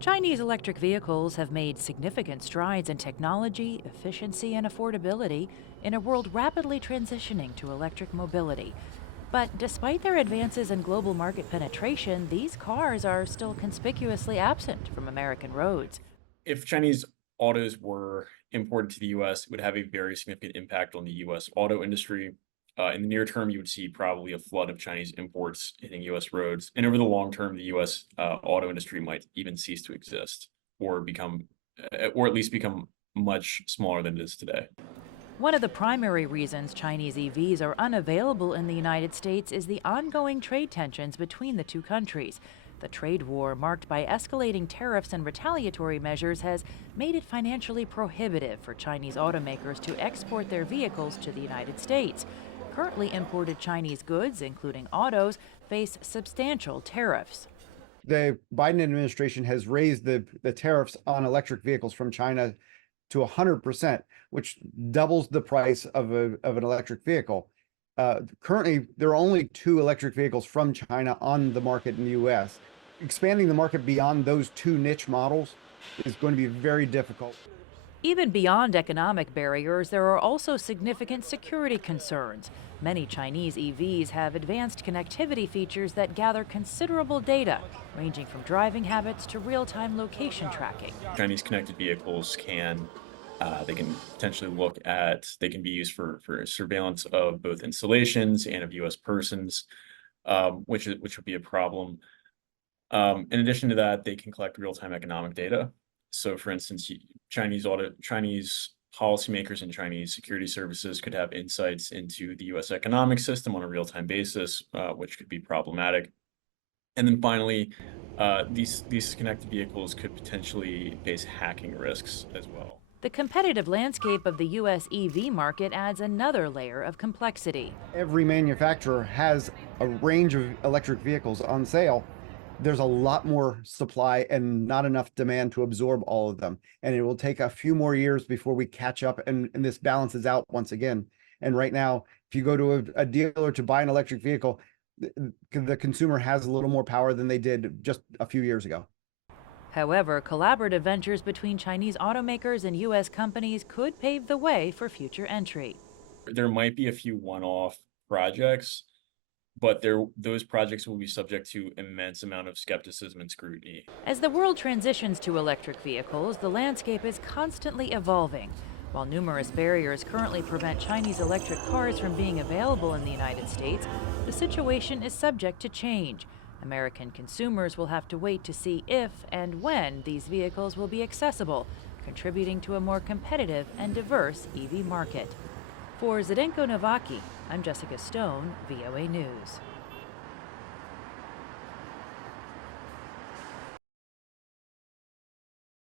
Chinese electric vehicles have made significant strides in technology, efficiency, and affordability in a world rapidly transitioning to electric mobility. But despite their advances in global market penetration, these cars are still conspicuously absent from American roads. If Chinese autos were imported to the US, it would have a very significant impact on the US auto industry. In the near term, you would see probably a flood of Chinese imports hitting US roads. And over the long term, the US auto industry might even cease to exist or or at least become much smaller than it is today. One of the primary reasons Chinese EVs are unavailable in the United States is the ongoing trade tensions between the two countries. The trade war, marked by escalating tariffs and retaliatory measures, has made it financially prohibitive for Chinese automakers to export their vehicles to the United States. Currently imported Chinese goods, including autos, face substantial tariffs. The Biden administration has raised the tariffs on electric vehicles from China to 100%, which doubles the price of an electric vehicle. Currently, there are only 2 electric vehicles from China on the market in the U.S. Expanding the market beyond those 2 niche models is going to be very difficult. Even beyond economic barriers, there are also significant security concerns. Many Chinese EVs have advanced connectivity features that gather considerable data, ranging from driving habits to real-time location tracking. Chinese connected vehicles can potentially they can be used for surveillance of both installations and of U.S. persons, which would be a problem. In addition to that, they can collect real-time economic data. So, for instance, Chinese policymakers and Chinese security services could have insights into the U.S. economic system on a real-time basis, which could be problematic. And then finally, these connected vehicles could potentially face hacking risks as well. The competitive landscape of the U.S. EV market adds another layer of complexity. Every manufacturer has a range of electric vehicles on sale. There's a lot more supply and not enough demand to absorb all of them. And it will take a few more years before we catch up and this balances out once again. And right now, if you go to a dealer to buy an electric vehicle, the consumer has a little more power than they did just a few years ago. However, collaborative ventures between Chinese automakers and U.S. companies could pave the way for future entry. There might be a few one-off projects, but those projects will be subject to immense amount of skepticism and scrutiny. As the world transitions to electric vehicles, the landscape is constantly evolving. While numerous barriers currently prevent Chinese electric cars from being available in the United States, the situation is subject to change. American consumers will have to wait to see if and when these vehicles will be accessible, contributing to a more competitive and diverse EV market. For Zdenko Novaki, I'm Jessica Stone, VOA News.